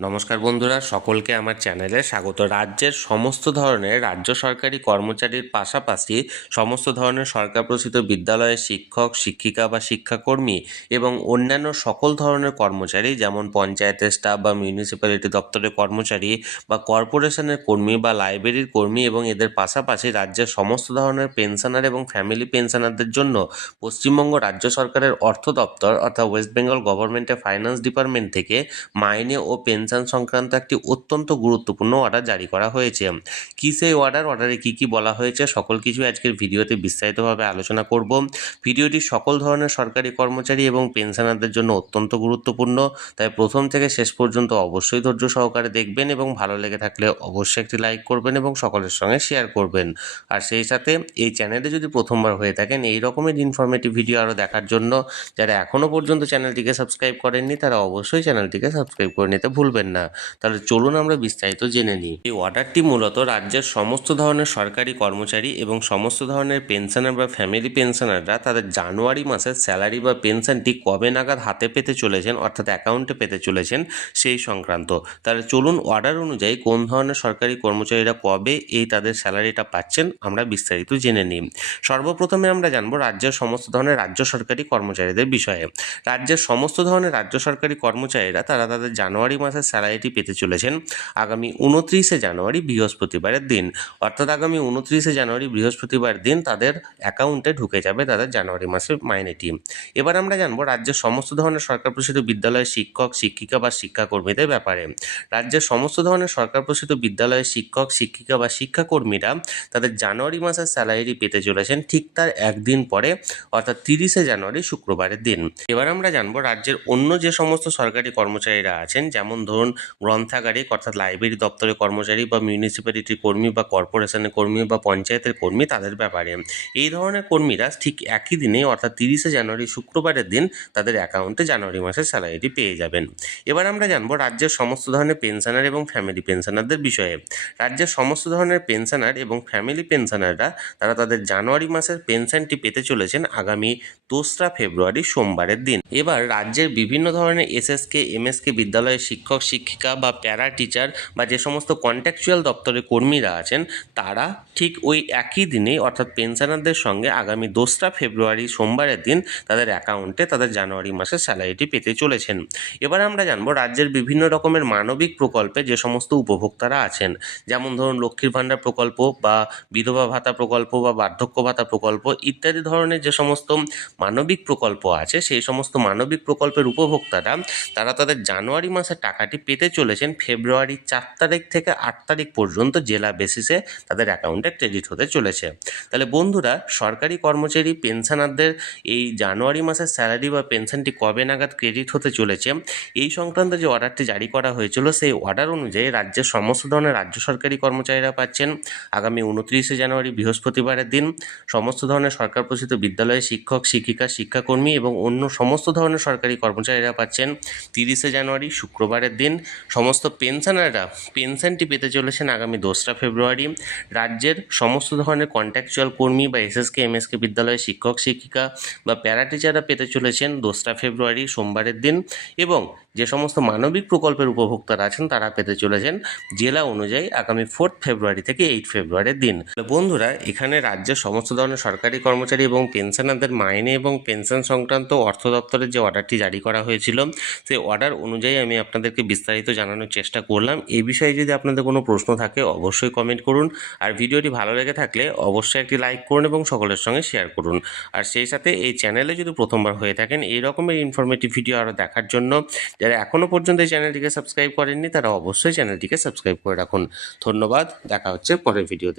নমস্কার বন্ধুরা, সকলকে আমার চ্যানেলে স্বাগত। রাজ্যের সমস্ত ধরনের রাজ্য সরকারি কর্মচারীর পাশাপাশি সমস্ত ধরনের সরকার প্রসূত বিদ্যালয়ের শিক্ষক, শিক্ষিকা বা শিক্ষাকর্মী এবং অন্যান্য সকল ধরনের কর্মচারী, যেমন পঞ্চায়েতের স্টাফ বা মিউনিসিপ্যালিটি দপ্তরের কর্মচারী বা কর্পোরেশনের কর্মী বা লাইব্রেরির কর্মী এবং এদের পাশাপাশি রাজ্যের সমস্ত ধরনের পেনশনার এবং ফ্যামিলি পেনশনারদের জন্য পশ্চিমবঙ্গ রাজ্য সরকারের অর্থ দপ্তর অর্থাৎ ওয়েস্ট বেঙ্গল গভর্নমেন্টের ফাইন্যান্স ডিপার্টমেন্ট থেকে মাইনে ও পেনশন সংক্রান্ত একটি অত্যন্ত গুরুত্বপূর্ণ অর্ডার জারি করা হয়েছে। কি সেই অর্ডারে কি বলা হয়েছে সকল কিছু আজকের ভিডিওতে বিস্তারিতভাবে আলোচনা করব। ভিডিওটি সকল ধরনের সরকারি কর্মচারী এবং পেনশনারদের জন্য অত্যন্ত গুরুত্বপূর্ণ, তাই প্রথম থেকে শেষ পর্যন্ত অবশ্যই ধৈর্য সহকারে দেখবেন এবং ভালো লেগে থাকলে অবশ্যই একটি লাইক করবেন এবং সকলের সঙ্গে শেয়ার করবেন। আর সেই সাথে এই চ্যানেলে যদি প্রথমবার হয়ে থাকেন এই রকমের ইনফরমেটিভ ভিডিও আরও দেখার জন্য যারা এখনও পর্যন্ত চ্যানেলটিকে সাবস্ক্রাইব করেননি তারা অবশ্যই চ্যানেলটিকে সাবস্ক্রাইব করে নিতে ভুলবেন না। তাহলে চলুন আমরা বিস্তারিত জেনে নিই। এই অর্ডারটি মূলত রাজ্যের সমস্ত ধরনের সরকারি কর্মচারী এবং সমস্ত ধরনের পেনশনার বা ফ্যামিলি পেনশনাররা তাদের জানুয়ারি মাসের স্যালারি বা পেনশনটি কবে নাগাদ হাতে পেতে চলেছেন অর্থাৎ অ্যাকাউন্টে পেতে চলেছেন সেই সংক্রান্ত। তাহলে চলুন অর্ডার অনুযায়ী কোন ধরনের সরকারি কর্মচারীরা কবে এই তাদের স্যালারিটা পাচ্ছেন আমরা বিস্তারিত জেনে নিই। সর্বপ্রথমে আমরা জানবো রাজ্যের সমস্ত ধরনের রাজ্য সরকারি কর্মচারীদের বিষয়ে। রাজ্যের সমস্ত ধরনের রাজ্য সরকারি কর্মচারীরা তারা তাদের জানুয়ারি মাসের স্যালারিটি পেতে চলেছেন আগামী 29শে জানুয়ারি বৃহস্পতিবারের দিন, অর্থাৎ আগামী 29শে জানুয়ারি বৃহস্পতিবার দিন তাদের অ্যাকাউন্টে ঢুকে যাবে তাদের জানুয়ারি মাসের মাইনেটি। এবার আমরা জানবো রাজ্যের সমস্ত ধরনের সরকার প্রসূত বিদ্যালয়ের শিক্ষক, শিক্ষিকা বা শিক্ষাকর্মীদের ব্যাপারে। রাজ্যের সমস্ত ধরনের সরকার প্রসূত বিদ্যালয়ের শিক্ষক, শিক্ষিকা বা শিক্ষাকর্মীরা তাদের জানুয়ারি মাসের স্যালারি পেতে চলেছেন ঠিক তার একদিন পরে, অর্থাৎ 30শে জানুয়ারি শুক্রবারের দিন। এবার আমরা জানবো রাজ্যের অন্য যে সমস্ত সরকারি কর্মচারীরা আছেন, যেমন ধরুন গ্রন্থাগারিক অর্থাৎ লাইব্রেরি দপ্তরের কর্মচারী বা মিউনিসিপ্যালিটির কর্মী বা কর্পোরেশনের কর্মী বা পঞ্চায়েতের কর্মী তাদের ব্যাপারে। এই ধরনের কর্মীরা ঠিক একই দিনে অর্থাৎ 30শে জানুয়ারি শুক্রবারের দিন তাদের অ্যাকাউন্টে জানুয়ারি মাসের স্যালারিটি পেয়ে যাবেন। এবার আমরা জানবো রাজ্যের সমস্ত ধরনের পেনশনার এবং ফ্যামিলি পেনশনারদের বিষয়ে। রাজ্যের সমস্ত ধরনের পেনশনার এবং ফ্যামিলি পেনশনাররা তারা তাদের জানুয়ারি মাসের পেনশনটি পেতে চলেছেন আগামী 2রা ফেব্রুয়ারি সোমবারের দিন। এবার রাজ্যের বিভিন্ন ধরনের এসএসকে, এমএসকে বিদ্যালয়ের শিক্ষক, শিক্ষিকা বা প্যারা টিচার বা যে সমস্ত কন্ট্রাকচুয়াল দপ্তরের কর্মীরা আছেন তারা ঠিক ওই একই দিনেই অর্থাৎ পেনশনারদের সঙ্গে আগামী 2রা ফেব্রুয়ারি সোমবারের দিন তাদের অ্যাকাউন্টে তাদের জানুয়ারি মাসের স্যালারিটি পেতে চলেছেন। এবার আমরা জানবো রাজ্যের বিভিন্ন রকমের মানবিক প্রকল্পে যে সমস্ত উপভোক্তারা আছেন, যেমন ধরুন লক্ষ্মীর ভাণ্ডার প্রকল্প বা বিধবা ভাতা প্রকল্প বা বার্ধক্য ভাতা প্রকল্প ইত্যাদি ধরনের যে সমস্ত মানবিক প্রকল্প আছে সেই সমস্ত মানবিক প্রকল্পের উপভোক্তারা তারা তাদের জানুয়ারি মাসের টাকাটি পেতে চলেছেন ফেব্রুয়ারি 4 তারিখ থেকে 8 তারিখ পর্যন্ত জেলা বেসিসে তাদের অ্যাকাউন্টে ক্রেডিট হতে চলেছে। তাহলে বন্ধুরা, সরকারি কর্মচারী পেনশনারদের এই জানুয়ারি মাসের স্যালারি বা পেনশনটি কবে নাগাদ ক্রেডিট হতে চলেছে এই সংক্রান্ত যে অর্ডারটি জারি করা হয়েছিল সেই অর্ডার অনুযায়ী রাজ্যের সমস্ত ধরনের রাজ্য সরকারি কর্মচারীরা পাচ্ছেন আগামী 29শে জানুয়ারি বৃহস্পতিবারের দিন। সমস্ত ধরনের সরকার প্রসূত বিদ্যালয়ে শিক্ষক, শিক্ষিকা, শিক্ষাকর্মী এবং অন্য সমস্ত ধরনের সরকারি কর্মচারীরা পাচ্ছেন 30শে জানুয়ারি শুক্রবারের দিন। সমস্ত পেনশনাররা পেনশনটি পেতে চলেছেন আগামী 2রা ফেব্রুয়ারি। রাজ্যের সমস্ত ধরনের কন্ট্রাকচুয়াল কর্মী বা এসএসকে, এমএসকে বিদ্যালয়ের শিক্ষক, শিক্ষিকা বা প্যারা টিচাররা পেতে চলেছেন 2রা ফেব্রুয়ারি সোমবারের দিন। এবং যে সমস্ত মানবিক প্রকল্পের উপভোক্তারা আছেন তারা পেতে চলেছেন জেলা অনুযায়ী আগামী 4 ফেব্রুয়ারি থেকে 8 ফেব্রুয়ারির দিন। বন্ধুরা, এখানে রাজ্যের সমস্ত ধরনের সরকারি কর্মচারী এবং পেনশনারদের মাইনে এবং পেনশন সংক্রান্ত অর্থ দপ্তরের যে অর্ডারটি জারি করা হয়েছিল সেই অর্ডার অনুযায়ী আমি আপনাদেরকে বিস্তারিত জানানোর চেষ্টা করলাম। এই বিষয়ে যদি আপনাদের কোনো প্রশ্ন থাকে অবশ্যই কমেন্ট করুন, আর ভিডিওটি ভালো লেগে থাকলে অবশ্যই একটি লাইক করুন এবং সকলের সঙ্গে শেয়ার করুন। আর সেই সাথে এই চ্যানেলে যদি প্রথমবার হয়ে থাকেন এই রকমের ইনফরমেটিভ ভিডিও আরও দেখার জন্য যারা এখনও পর্যন্ত এই চ্যানেলটিকে সাবস্ক্রাইব করেননি তারা অবশ্যই চ্যানেলটিকে সাবস্ক্রাইব করে রাখুন। ধন্যবাদ, দেখা হচ্ছে পরের ভিডিওতে।